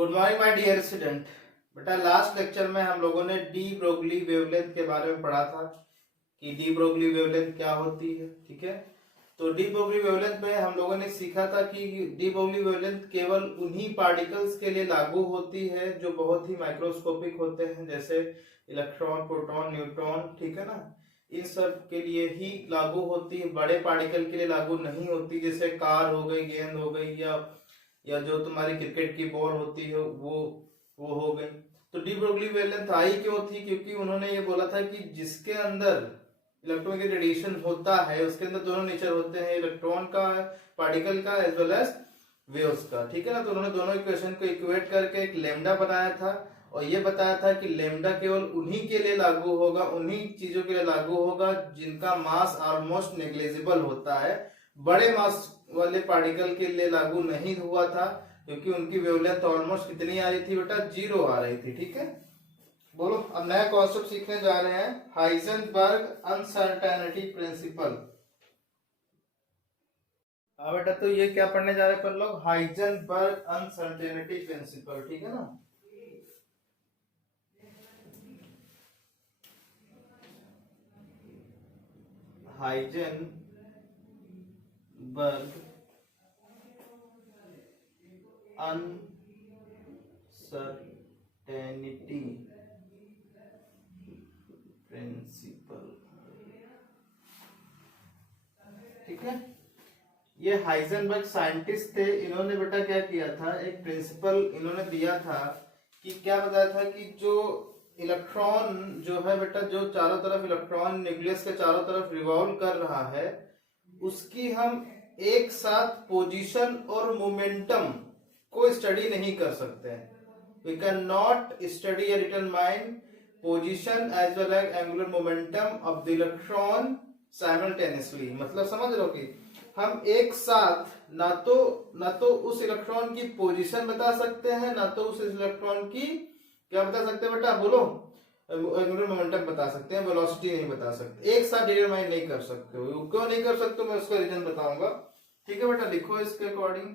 Good morning my dear student. बेटा last lecture में हम लोगों ने डी ब्रोगली वेवलेंथ के बारे में पढ़ा था कि डी ब्रोगली वेवलेंथ क्या होती है। ठीक है, तो डी ब्रोगली वेवलेंथ में हम लोगों ने सीखा था कि डी ब्रोगली वेवलेंथ केवल उन्हीं पार्टिकल्स के लिए लागू होती है जो बहुत ही माइक्रोस्कोपिक होते हैं, जैसे इलेक्ट्रॉन, प्रोटॉन, न्यूट्रॉन। ठीक है ना, इन सब के लिए ही लागू होती है, बड़े पार्टिकल के लिए लागू नहीं होती, जैसे कार हो गई, गेंद हो गई, या जो तुम्हारी क्रिकेट की बॉल होती है वो हो गई। तो डी ब्रोगली वेवलेंथ आई क्यों थी? क्योंकि उन्होंने ये बोला था कि जिसके अंदर इलेक्ट्रॉन के रेडिएशन होता है उसके अंदर दोनों नेचर होते हैं, इलेक्ट्रॉन का, पार्टिकल का, एज वेल एज वेव्स का। ठीक है ना, तो उन्होंने दोनों इक्वेशन को इक्वेट करके एक लैम्डा बनाया था और ये बताया था कि लैम्डा केवल उन्हीं के लिए लागू होगा, उन्हीं चीजों के लिए लागू होगा जिनका मास ऑलमोस्ट नेग्लिजिबल होता है। बड़े मास वाले पार्टिकल के लिए लागू नहीं हुआ था क्योंकि उनकी वेवलेंथ ऑलमोस्ट कितनी आ रही थी बेटा? 0 आ रही थी। ठीक है, बोलो अब नया कॉन्सेप्ट सीखने जा रहे हैं, हाइजेनबर्ग अनसर्टेनिटी प्रिंसिपल। हाँ बेटा, तो ये क्या पढ़ने जा रहे हैं अपन लोग? Heisenberg uncertainty principle. ठीक है ना, हाइजेनबर्ग अनसर्टेनिटी प्रिंसिपल। ठीक है, ये हाइजेनबर्ग साइंटिस्ट थे, इन्होंने बेटा क्या किया था, एक प्रिंसिपल इन्होंने दिया था कि क्या बताया था कि जो इलेक्ट्रॉन जो है बेटा, जो चारों तरफ इलेक्ट्रॉन न्यूक्लियस के चारों तरफ रिवॉल्व कर रहा है, उसकी हम एक साथ पोजीशन और मोमेंटम को स्टडी नहीं कर सकते हैं। वी कैन नॉट स्टडी या determine position as well as angular momentum of the electron simultaneously. मतलब समझ रहे हो कि हम एक साथ ना तो उस इलेक्ट्रॉन की पोजीशन बता सकते हैं, ना तो उस इलेक्ट्रॉन की क्या बता सकते हैं बेटा? बोलो, एंगुलर मोमेंटम बता सकते हैं, वेलोसिटी नहीं बता सकते, एक साथ डिटरमाइन नहीं कर सकते हो। क्यों नहीं कर सकते, मैं उसका रीजन बताऊंगा। ठीक है बेटा, लिखो इसके according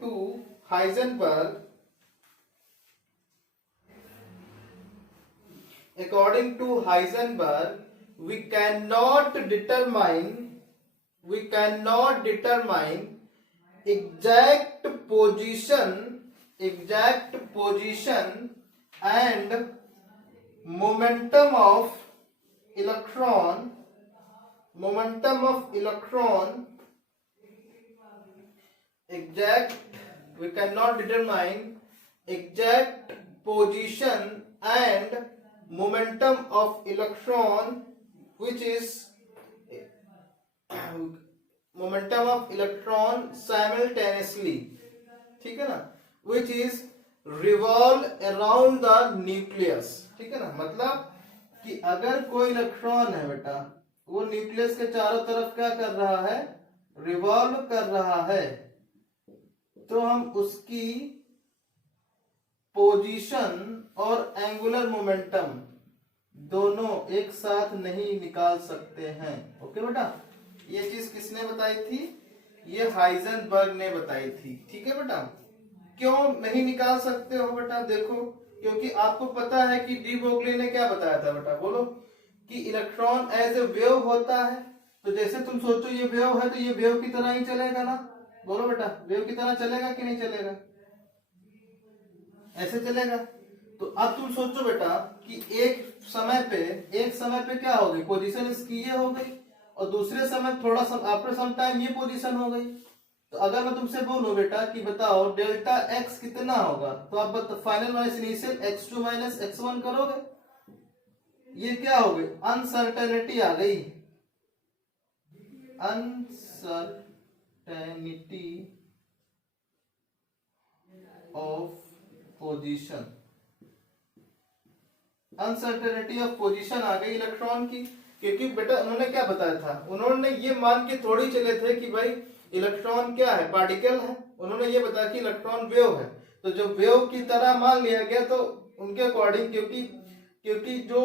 to Heisenberg, according to Heisenberg, we cannot determine exact position and momentum of electron we cannot determine exact position and momentum of electron which is momentum of electron simultaneously, ठीक है ना, which is revolve around the nucleus। ठीक है ना, मतलब कि अगर कोई इलेक्ट्रॉन है बेटा, वो न्यूक्लियस के चारों तरफ क्या कर रहा है? रिवॉल्व कर रहा है, तो हम उसकी पोजीशन और एंगुलर मोमेंटम दोनों एक साथ नहीं निकाल सकते हैं। ओके बेटा, ये चीज किसने बताई थी? ये हाइजेनबर्ग ने बताई थी। ठीक है बेटा, क्यों नहीं निकाल सकते हो बेटा? देखो, क्योंकि आपको पता है कि डी ब्रोगली ने क्या बताया था बेटा? बोलो, कि इलेक्ट्रॉन एज ए वेव होता है। तो जैसे तुम सोचो ये वेव है, तो ये वेव की तरह ही चलेगा ना? बोलो बेटा, वेव की तरह चलेगा कि नहीं चलेगा? ऐसे चलेगा। तो अब तुम सोचो बेटा कि एक समय पे क्या हो गई? पोजीशन इसकी ये हो गई, और दूसरे समय थोड़ा आफ्टर सम टाइम ये पोजीशन हो गई। तो अगर मैं तुमसे बोलूं बेटा कि बताओ डेल्टा एक्स कितना होगा, तो आप final minus initial x2 minus x1 करोगे। ये क्या हो गई? अनसर्टेनिटी आ गई, uncertainty of position, uncertainty of position आ गई इलेक्ट्रॉन की। क्योंकि बेटा उन्होंने क्या बताया था? उन्होंने ये मान के थोड़ी चले थे कि भाई इलेक्ट्रॉन क्या है? पार्टिकल है। उन्होंने ये बताया कि इलेक्ट्रॉन वेव है, तो जो वेव की तरह मान लिया गया। तो उनके अकॉर्डिंग, क्योंकि जो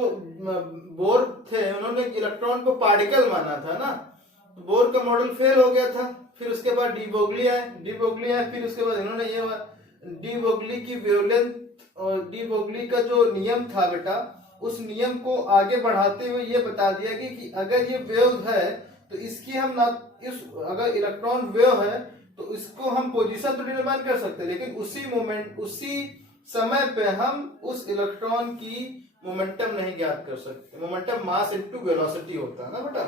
बोर थे उन्होंने इलेक्ट्रॉन को पार्टिकल माना था ना, तो बोर का मॉडल फेल हो गया था। फिर उसके बाद डी ब्रोगली आए, फिर उसके बाद इन्होंने ये डी ब्रोगली की वेवलेंथ और डी ब्रोगली का जो नियम था बेटा, उस नियम को आगे बढ़ाते हुए ये बता दिया कि अगर ये वेव है तो इसकी हम ना इस अगर इलेक्ट्रॉन वेव है तो इसको हम पोजीशन तो डिटरमाइन कर सकते हैं, लेकिन उसी समय पे हम उस इलेक्ट्रॉन की मोमेंटम नहीं ज्ञात कर सकते। मोमेंटम मास इनटू वेलोसिटी होता है ना बेटा,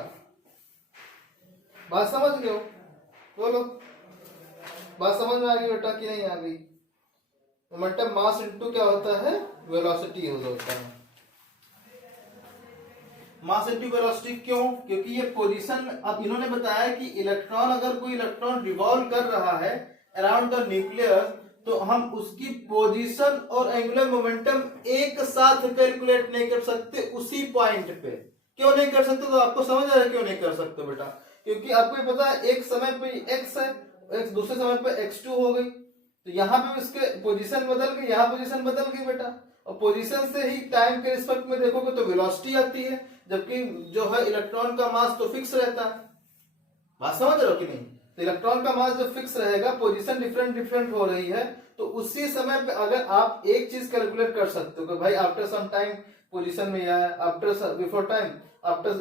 बात समझ गए हो? बोलो, बात समझ में आ गई बेटा कि नहीं आ गई? मोमेंटम मास इनटू क्या होता है? वेलोसिटी होता है। मास इनटू वेलोसिटी क्यों? क्योंकि ये पोजीशन, अब इन्होंने बताया कि इलेक्ट्रॉन, अगर कोई इलेक्ट्रॉन रिवॉल्व कर रहा है अराउंड द न्यूक्लियस, तो हम उसकी पोजीशन और एंगुलर मोमेंटम एक साथ कैलकुलेट नहीं कर सकते उसी पॉइंट पे। क्यों नहीं कर सकते? तो आपको समझ आ रहा है क्यों नहीं कर सकते बेटा? क्योंकि आपको पता है एक समय पे x है, दूसरे समय पे x2 हो गई, तो यहाँ पे इसके पोजीशन बदल गई, यहाँ पोजीशन बदल गई बेटा। और पोजीशन से ही टाइम के रिस्पेक्ट में देखोगे तो वेलोसिटी आती है, जबकि जो है इलेक्ट्रॉन का मास तो फिक्स रहता है। बात समझ रहे हो कि नहीं? तो इलेक्ट्रॉन का मास जो फिक्स रहेगा, पोजीशन डिफरेंट हो रही है, तो उसी समय पे अगर आप एक चीज कैलकुलेट कर सकते हो कि भाई आफ्टर सम टाइम पोजीशन में आया, आफ्टर बिफोर टाइम, आफ्टर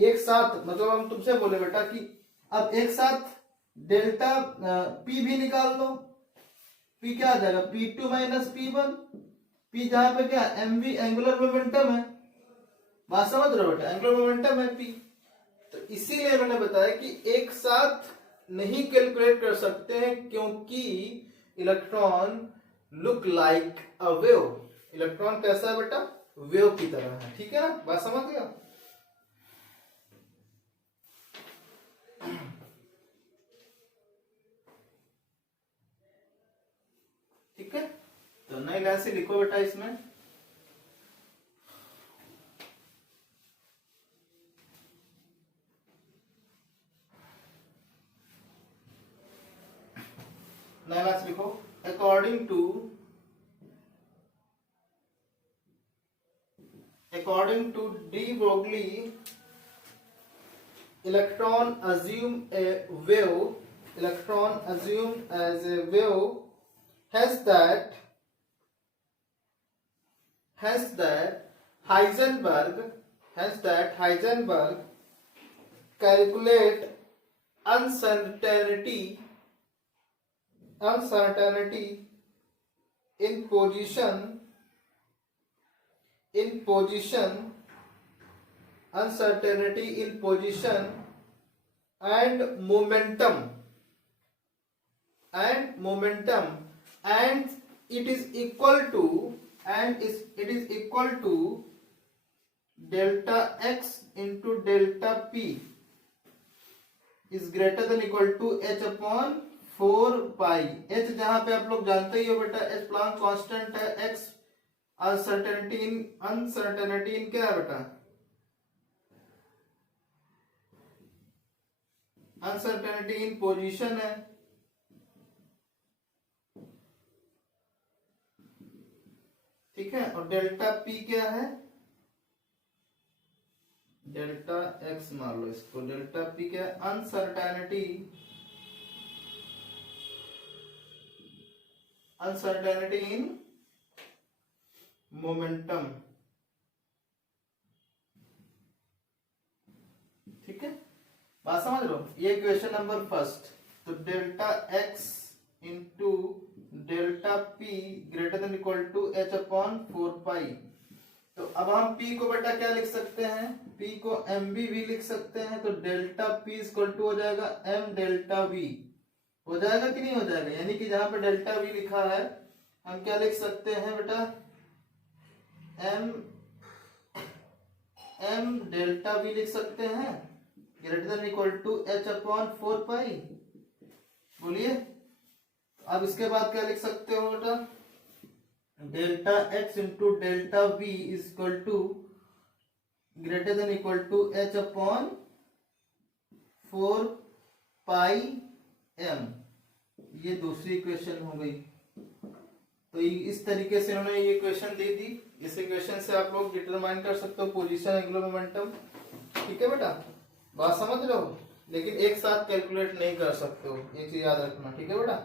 एक साथ, मतलब हम तुमसे बोले बेटा कि अब एक साथ डेल्टा पी भी निकाल लो। पी क्या आ जाएगा? P2 minus P1। पी जहां पे क्या? mv एंगुलर मोमेंटम है। बात समझ रहे हो बेटा? एंगुलर मोमेंटम है पी। तो इसीलिए मैंने बताया कि एक साथ नहीं कैलकुलेट कर सकते हैं, क्योंकि electron look like a wave. Electron कैसा है बेटा? वेव की तरह है। ठीक है ना? बात समझ गया? ठीक है, तो नई लाइन से लिखो बेटा इसमें। नया लाइन से लिखो, according to de Broglie, electron assume a wave, electron assume as a wave, has that Heisenberg calculate uncertainty in position, uncertainty in position and momentum, and it is equal to delta x into delta p is greater than equal to h upon 4 pi। h जहां पे आप लोग जानते ही हो बेटा, h Planck constant है, x uncertainty इन क्या है बेटा? अनसर्टेनिटी इन पोजीशन है। ठीक है, और डेल्टा पी क्या है? डेल्टा एक्स मान लो इसको। डेल्टा पी क्या है? Uncertainty in momentum. ठीक है, बात समझ लो। ये क्वेश्चन नंबर फर्स्ट। तो delta X into delta P greater than equal to H upon 4 pi. तो अब हम p को बेटा क्या लिख सकते हैं? p को mv भी लिख सकते हैं। तो डेल्टा p इक्वल टू हो जाएगा m डेल्टा v। हो जाएगा कि नहीं हो जाएगा? यानी कि जहां पे डेल्टा v लिखा है, हम क्या लिख सकते हैं बेटा? m डेल्टा v लिख सकते हैं greater than equal to h upon 4 pi. बोलिए, अब इसके बाद क्या लिख सकते हो बेटा? Delta x into delta v is equal to greater than equal to h upon 4 pi m। ये दूसरी इक्वेशन हो गई। तो इस तरीके से उन्होंने ये इक्वेशन दे दी। इस इक्वेशन से आप लोग डिटरमाइन कर सकते हो पोजीशन, एंगुलर मोमेंटम। ठीक है बेटा, बात समझ रहे हो? लेकिन एक साथ कैलकुलेट नहीं कर सकते हो, ये चीज याद रखना, ठीक है बेटा।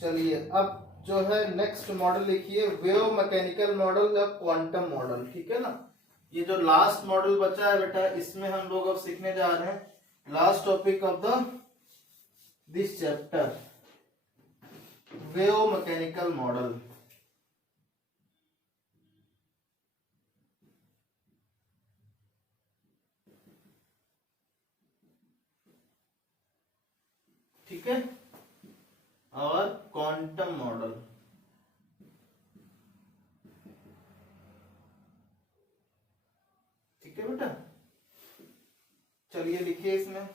चलिए अब जो है नेक्स्ट मॉडल लिखिए, वेव मैकेनिकल मॉडल या क्वांटम मॉडल, ठीक है ना। ये जो लास्ट मॉडल बचा है बेटा, इसमें हम लोग अब सीखने जा रहे हैं last topic of the this chapter, wave mechanical model. ठीक है, और क्वांटम मॉडल। ठीक है बेटा, चलिए लिखिए इसमें,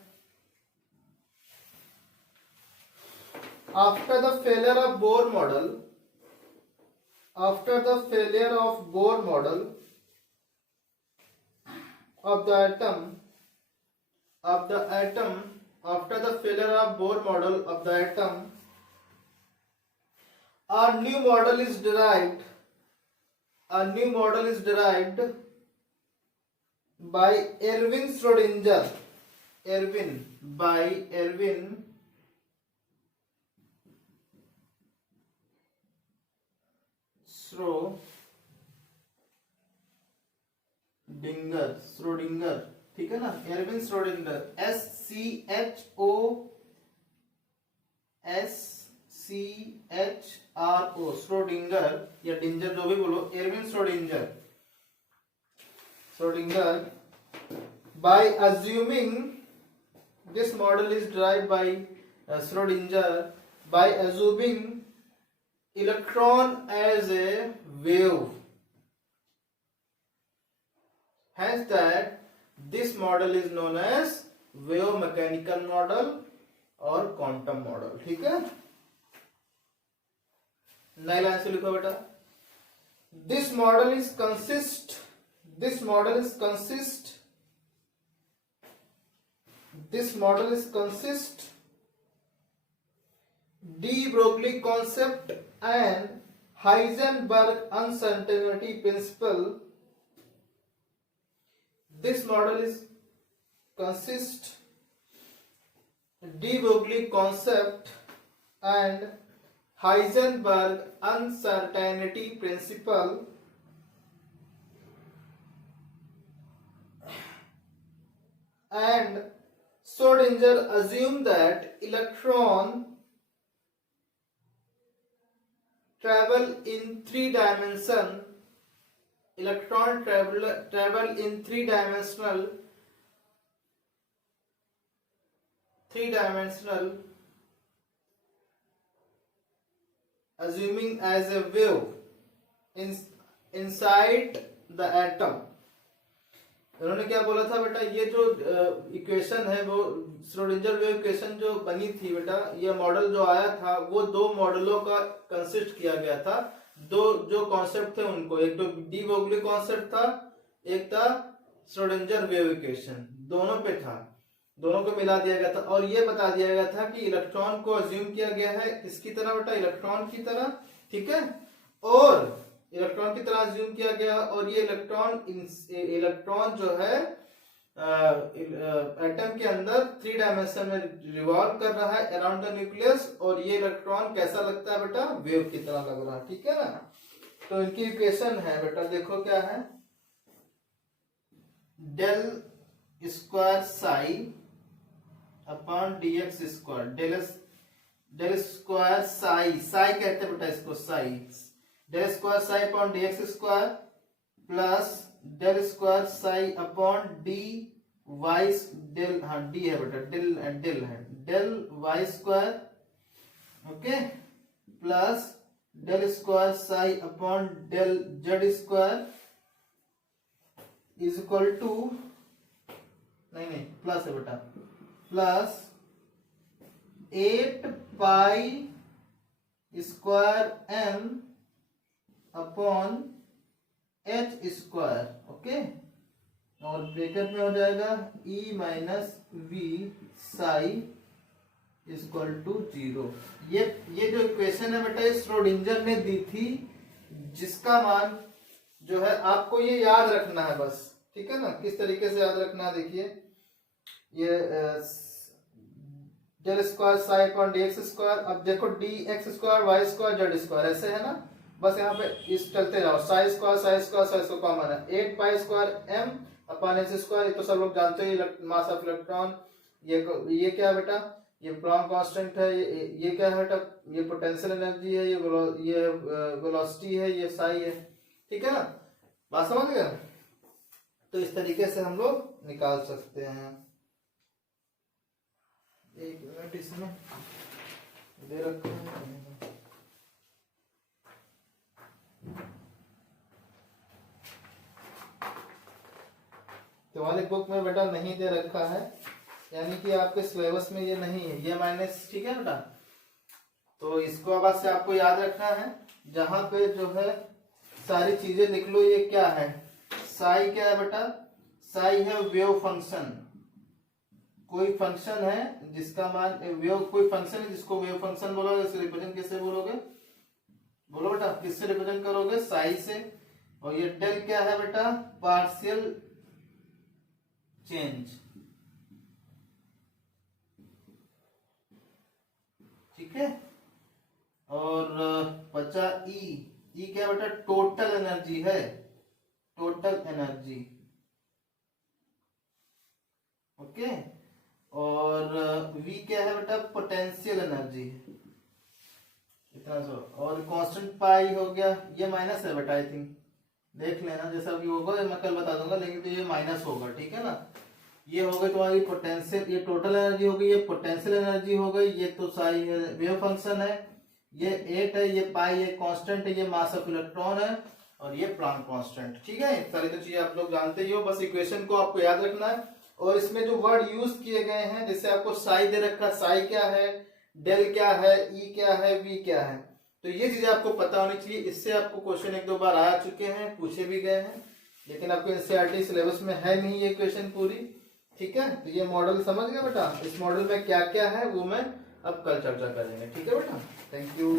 after the failure of Bohr model, after the failure of Bohr model of the atom, after the failure of Bohr model of the atom, a new model is derived by Erwin Schrödinger, Erwin Schrödinger, ठीक है ना, Irwin Schrodinger, SCHO Schrodinger या डिंजर जो भी बोलो, Erwin Schrodinger by assuming this model is derived by Schrödinger by assuming electron as a wave, hence that this model is known as wave mechanical model और quantum model। ठीक है, नई line से लिखो बेटा, this model is consist de Broglie concept and Heisenberg uncertainty principle. This model is consist de Broglie concept and Heisenberg uncertainty principle, and Schrödinger assumed that electron travel in three dimension. Electron travel in three dimensional assuming as a wave inside the atom। उन्होंने क्या बोला था बेटा, ये जो equation है वो Schrodinger wave equation जो बनी थी बेटा, ये मॉडल जो आया था वो दो मॉडलों का कंसिस्ट किया गया था। दो जो कॉन्सेप्ट थे उनको, एक तो डी ब्रोगली कॉन्सेप्ट था, एक था श्रोडिंगर वेव इक्वेशन, दोनों पे था, दोनों को मिला दिया गया था और ये बता दिया गया था कि इलेक्ट्रॉन को अज्यूम किया गया है किसकी तरह बेटा, इलेक्ट्रॉन की तरह। ठीक है, और इलेक्ट्रॉन की तरह अज्यूम किया गया और ये इलेक्ट्रॉन जो है एटम के अंदर थ्री डायमेंशन में रिवॉल्व कर रहा है अराउंड द न्यूक्लियस, और ये इलेक्ट्रॉन कैसा लगता है बेटा, वेव की तरह लग रहा है। ठीक है ना, तो इनकी इक्वेशन है बेटा, देखो क्या है, del square psi upon dx square, del square psi कहते हैं बेटा इसको, psi, del square psi upon dx square plus del square psi upon D Y, del, हाँ डी है बेटा, डेल है, del Y square, okay, plus del square psi upon del Z square is equal to, नहीं plus है बेटा, plus 8 pi square M upon H square, okay, और bracket में हो जाएगा E minus V psi equal to 0। ये जो equation है बेटा, ये श्रोडिंगर ने दी थी, जिसका मान जो है आपको ये याद रखना है बस। ठीक है ना, किस तरीके से याद रखना है देखिए, ये del square psi upon D X square. अब देखो D X square Y square Z square ऐसे है ना, बस यहाँ पे इस चलते जाओ, साई स्क्वायर कॉमन है, 8 pi square M upon H square, ये तो सब लोग जानते हो, ये मास ऑफ इलेक्ट्रॉन। ये क्या है बेटा, ये प्लैंक कांस्टेंट है, ये क्या है बेटा, ये पोटेंशियल एनर्जी है, ये वेलोसिटी है, ये साई है, ठीक है ना, बात समझ गए। तो इस तरीके से हम लोग निकाल सकते हैं। एक मिनट इसमें दे रखा है, तुम्हारी बुक में बेटा नहीं दे रखा है, यानी कि आपके सिलेबस में ये नहीं है, ये माइनस, ठीक है बेटा। तो इसको अब से आपको याद रखना है, जहां पे जो है सारी चीजें लिख लो। ये क्या है, साई क्या है बेटा, साई है वेव फंक्शन, कोई फंक्शन है जिसका मान वेव, कोई फंक्शन है जिसको वेव फंक्शन बोलोगे, इसे रिप्रेजेंट कैसे बोलोगे, बोलो बेटा, किससे रिप्रेजेंट करोगे, साई से। और ये डेल क्या है बेटा, पार्शियल चेंज, ठीक है। और बचा ई क्या बेटा, टोटल एनर्जी है, टोटल एनर्जी, ओके। और वी क्या है बेटा, पोटेंशियल एनर्जी, इतना सो। और कांस्टेंट पाई हो गया, ये माइनस है बेटा, आई थिंक देख लेना, जैसा भी होगा मैं कल बता दूंगा, लेकिन तो ये माइनस होगा, ठीक है ना। ये हो गई तुम्हारी पोटेंशियल, ये टोटल एनर्जी हो गई, ये पोटेंशियल एनर्जी हो गई, ये तो सारी वेव फंक्शन है, ये 8 है, ये पाई, ये कांस्टेंट है, ये मास ऑफ इलेक्ट्रॉन है, और ये प्लैंक कांस्टेंट, ठीक है। सारी तो चीजें आप लोग जानते ही हो, बस इक्वेशन को आपको याद रखना है। और इसमें जो वर्ड यूज किए गए हैं, जैसे आपको साई दे रखा, साई क्या है, डेल क्या है, ई क्या है, वी क्या है, तो ये चीजें आपको पता होनी चाहिए। इससे आपको क्वेश्चन 1-2 बार आ चुके हैं, पूछे भी गए हैं, लेकिन आपको एनसीईआरटी सिलेबस में है नहीं ये क्वेश्चन पूरी, ठीक है। तो ये मॉडल समझ गया बेटा, इस मॉडल में क्या क्या है वो मैं अब कल चर्चा करेंगे, ठीक है बेटा। Thank you.